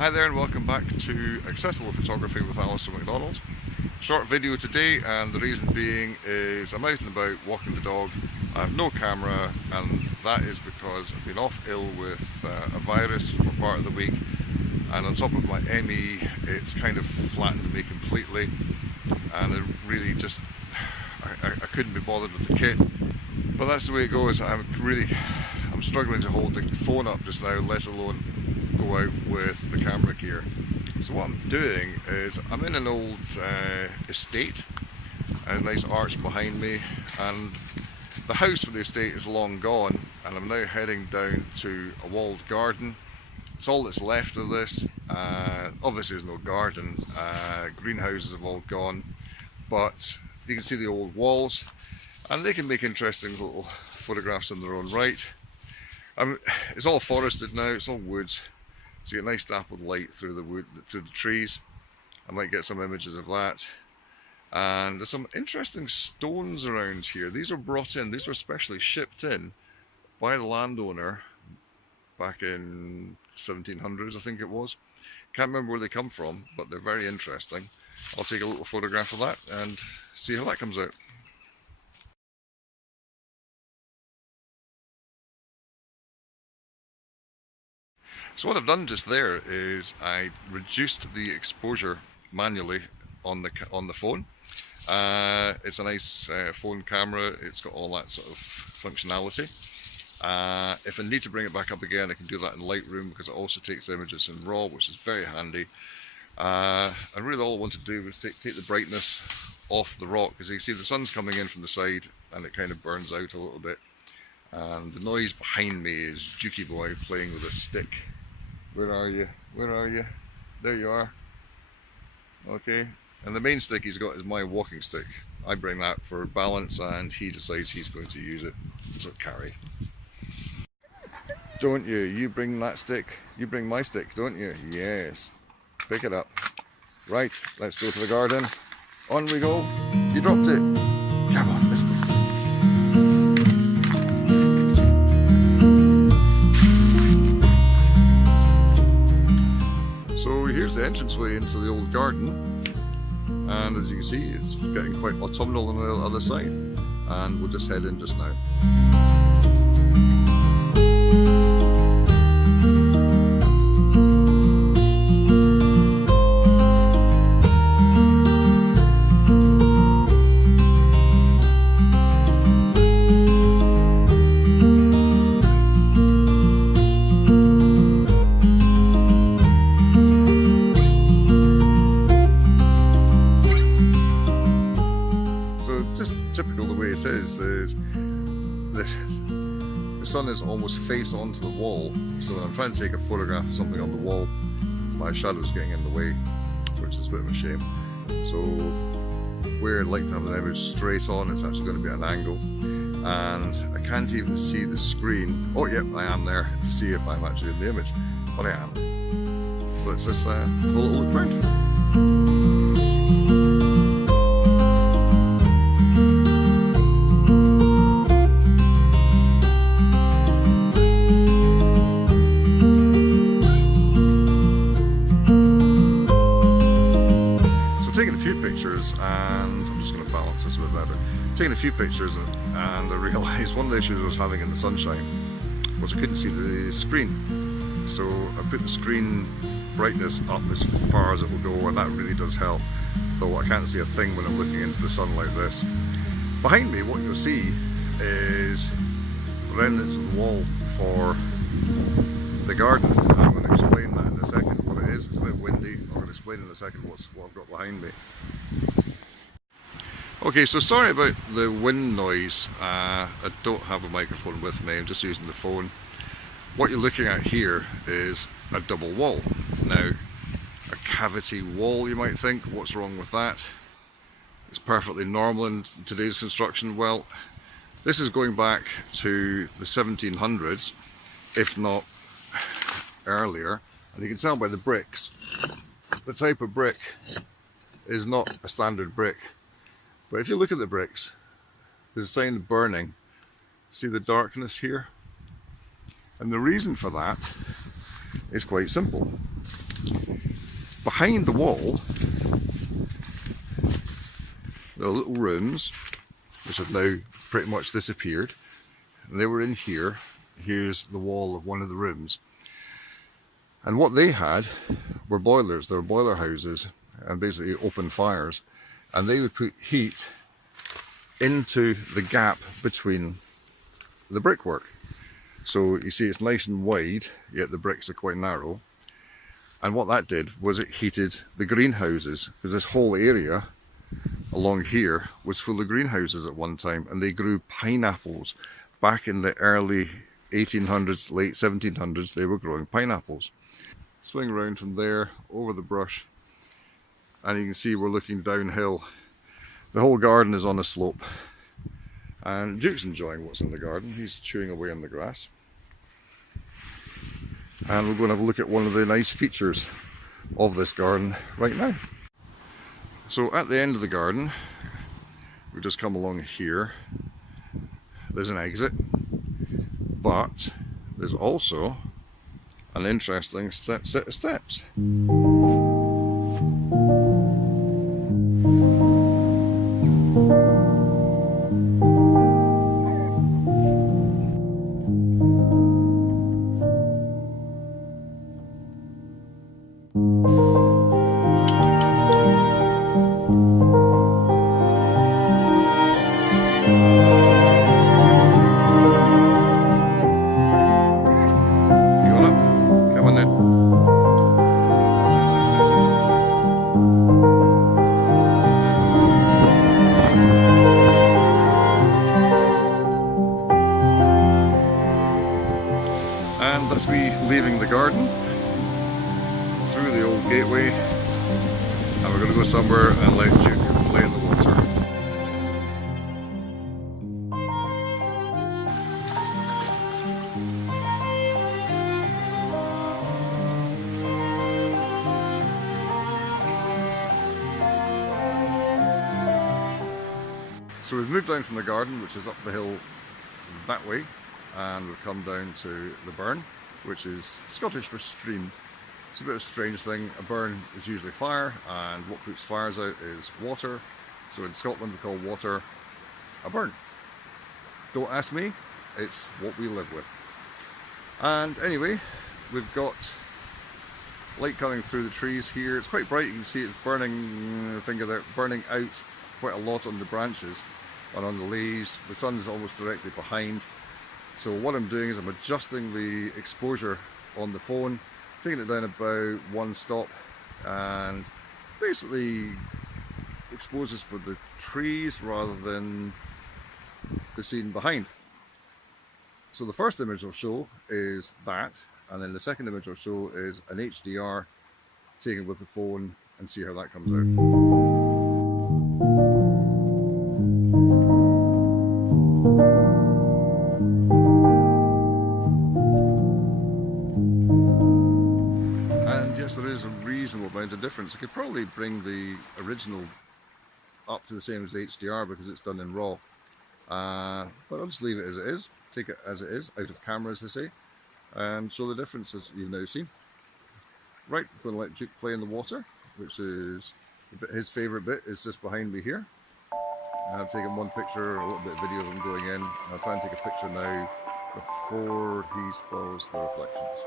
Hi there and welcome back to Accessible Photography with Alistair McDonald. Short video today, and the reason being is I'm out and about walking the dog. I have no camera, and that is because I've been off ill with a virus for part of the week, and on top of my ME it's kind of flattened me completely, and it really just I couldn't be bothered with the kit. But that's the way it goes. I'm struggling to hold the phone up just now, let alone go out with the camera gear. So what I'm doing is I'm in an old estate, a nice arch behind me, and the house for the estate is long gone, and I'm now heading down to a walled garden. It's all that's left of this. Obviously there's no garden, greenhouses have all gone, but you can see the old walls, and they can make interesting little photographs in their own right. It's all forested now, it's all woods, so you get nice dappled light through the wood, through the trees. I might get some images of that. And there's some interesting stones around here. These were brought in, these were specially shipped in by the landowner back in 1700s, I think it was. Can't remember where they come from, but they're very interesting. I'll take a little photograph of that and see how that comes out. So what I've done just there is I reduced the exposure manually on the phone. It's a nice phone camera. It's got all that sort of functionality. If I need to bring it back up again, I can do that in Lightroom because it also takes images in RAW, which is very handy. And really all I want to do was take the brightness off the rock, because you see the sun's coming in from the side and it kind of burns out a little bit. And the noise behind me is Jukey Boy playing with a stick. Where are you? Where are you? There you are. Okay. And the main stick he's got is my walking stick. I bring that for balance, and he decides he's going to use it. So carry. Don't you? You bring that stick. You bring my stick, don't you? Yes. Pick it up. Right, let's go to the garden. On we go. You dropped it. Come on, let's go. So here's the entranceway into the old garden, and as you can see it's getting quite autumnal on the other side, and we'll just head in just now. Typical the way it is the sun is almost face onto the wall, so when I'm trying to take a photograph of something on the wall, my shadow's getting in the way, which is a bit of a shame. So where I'd like to have an image straight on, it's actually going to be an angle, and I can't even see the screen. Oh yep, I am there to see if I'm actually in the image, but I am. So let's just have a little look around. Pictures, and I'm just going to balance this a bit better. Taking a few pictures, and I realised one of the issues I was having in the sunshine was I couldn't see the screen. So I put the screen brightness up as far as it will go, and that really does help, though I can't see a thing when I'm looking into the sun like this. Behind me, what you'll see is remnants of the wall for the garden. I'm going to explain that in a second what it is. It's a bit windy. I'm going to explain in a second what I've got behind me. Okay, so sorry about the wind noise. I don't have a microphone with me, I'm just using the phone. What you're looking at here is a double wall. Now, a cavity wall, you might think, what's wrong with that? It's perfectly normal in today's construction. Well, this is going back to the 1700s, if not earlier, and you can tell by the bricks. The type of brick is not a standard brick, but if you look at the bricks, there's a sign of burning. See the darkness here? And the reason for that is quite simple. behind the wall there are little rooms which have now pretty much disappeared. And they were in here. Here's the wall of one of the rooms. And what they had were boilers. They were boiler houses and basically open fires. And they would put heat into the gap between the brickwork. So you see it's nice and wide, yet the bricks are quite narrow. And what that did was it heated the greenhouses, because this whole area along here was full of greenhouses at one time, and they grew pineapples. Back in the early 1800s, late 1700s, they were growing pineapples. Swing around from there over the brush, and you can see we're looking downhill. The whole garden is on a slope, and Duke's enjoying what's in the garden. He's chewing away on the grass. And we're going to have a look at one of the nice features of this garden right now. So at the end of the garden, we just come along here. There's an exit, but there's also an interesting set of steps. And that's me leaving the garden through the old gateway, and we're going to go somewhere and let Duke play in the water. So we've moved down from the garden, which is up the hill that way, and we've come down to the burn, which is Scottish for stream. It's a bit of a strange thing. A burn is usually fire, and what puts fires out is water. So in Scotland we call water a burn. Don't ask me, it's what we live with. And anyway, we've got light coming through the trees here. It's quite bright, you can see it's burning, burning out quite a lot on the branches and on the leaves. The sun's almost directly behind. So what I'm doing is I'm adjusting the exposure on the phone, taking it down about one stop, and basically exposes for the trees rather than the scene behind. So the first image I'll show is that, and then the second image I'll show is an HDR taken with the phone, and see how that comes out. There is a reasonable amount of difference. I could probably bring the original up to the same as the HDR because it's done in RAW, but I'll just leave it as it is, take it as it is, out of camera as they say, and show the difference as you've now seen. Right, I'm going to let Duke play in the water, which is his favourite bit, is just behind me here. I've taken one picture, a little bit of video of him going in. I'll try and take a picture now before he spoils the reflections.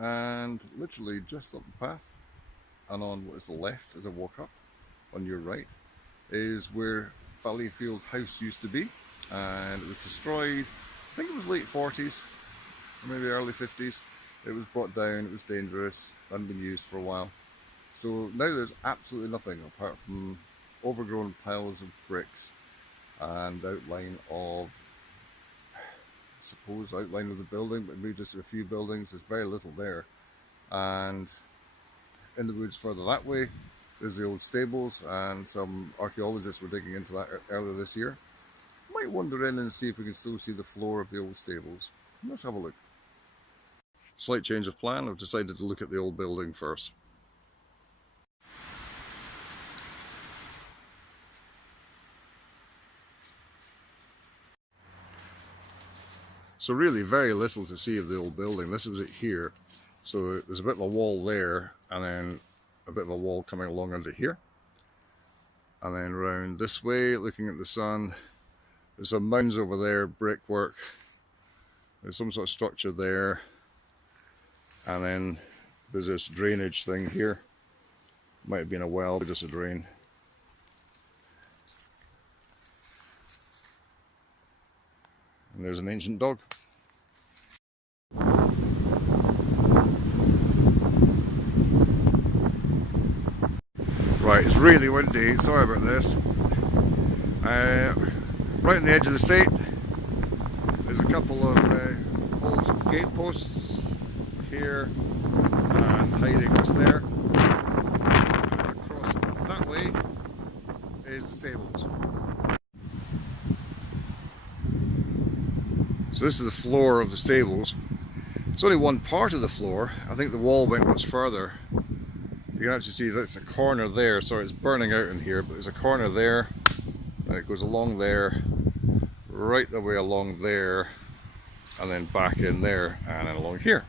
And literally just up the path and on what is the left as I walk up, on your right, is where Fieldhouse used to be, and it was destroyed, I think it was late 40s or maybe early 50s. It was brought down, it was dangerous, hadn't been used for a while. So now there's absolutely nothing apart from overgrown piles of bricks and outline of, I suppose, outline of the building, but maybe just a few buildings. There's very little there. and in the woods further that way there's the old stables, and some archaeologists were digging into that earlier this year. Might wander in and see if we can still see the floor of the old stables. Let's have a look. Slight change of plan, I've decided to look at the old building first. So really very little to see of the old building. This was it here. So there's a bit of a wall there, and then a bit of a wall coming along under here. And then round this way, looking at the sun, there's some mounds over there, brickwork. There's some sort of structure there. And then there's this drainage thing here. Might have been a well, just a drain. And there's an ancient dog. Right, it's really windy, sorry about this. Right on the edge of the estate, there's a couple of old gate posts here and hiding just there. Across that way is the stables. So this is the floor of the stables. It's only one part of the floor. I think the wall went much further. You can actually see that's a corner there. Sorry, it's burning out in here, but there's a corner there, and it goes along there, right the way along there, and then back in there, and then along here.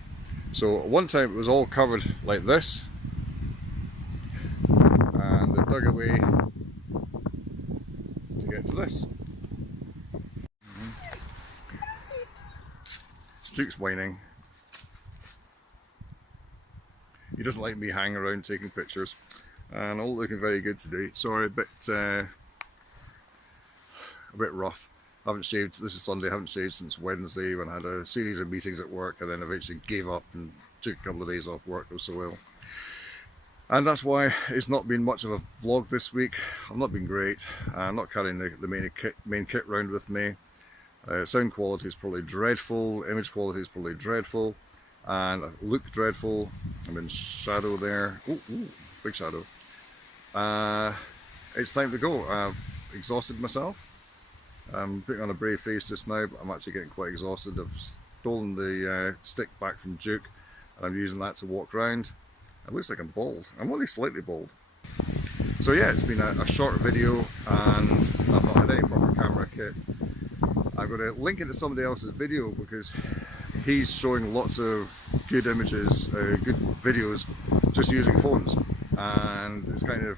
So at one time it was all covered like this, and they dug away to get to this. Duke's whining. He doesn't like me hanging around taking pictures, and all looking very good today. Sorry, a bit rough. I haven't shaved. This is Sunday. I haven't shaved since Wednesday when I had a series of meetings at work, and then eventually gave up and took a couple of days off work. I was so ill, and that's why it's not been much of a vlog this week. I've not been great. I'm not carrying the main kit round with me. Sound quality is probably dreadful. Image quality is probably dreadful. And I look dreadful. I'm in shadow there. Ooh, big shadow. It's time to go. I've exhausted myself. I'm putting on a brave face just now, but I'm actually getting quite exhausted. I've stolen the stick back from Duke, and I'm using that to walk around. It looks like I'm bald. I'm only slightly bald. So yeah, it's been a short video, and I've not had any proper camera kit. I'm going to link it to somebody else's video because he's showing lots of good images, good videos, just using phones. And it's kind of,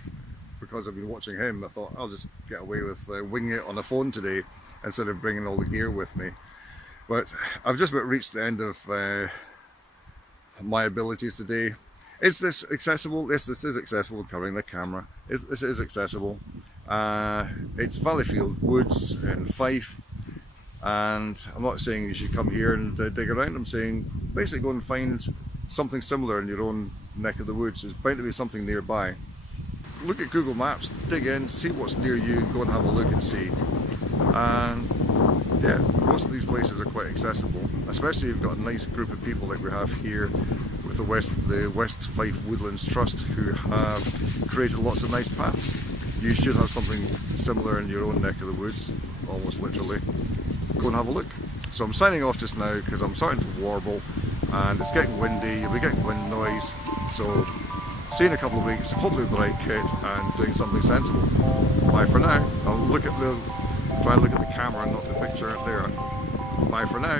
because I've been watching him, I thought I'll just get away with winging it on a phone today instead of bringing all the gear with me. But I've just about reached the end of my abilities today. Is this accessible? Yes, this is accessible, covering the camera. This is accessible. It's Valleyfield Woods in Fife. And I'm not saying you should come here and dig around. I'm saying basically go and find something similar in your own neck of the woods. There's bound to be something nearby. Look at Google Maps, dig in, see what's near you, and go and have a look and see. And yeah, most of these places are quite accessible, especially if you've got a nice group of people like we have here with the West Fife Woodlands Trust, who have created lots of nice paths. You should have something similar in your own neck of the woods, almost literally. Go and have a look. So I'm signing off just now because I'm starting to warble and it's getting windy, you'll be getting wind noise. So see you in a couple of weeks, hopefully with the right kit and doing something sensible. Bye for now. I'll try and look at the camera, not the picture there. Bye for now.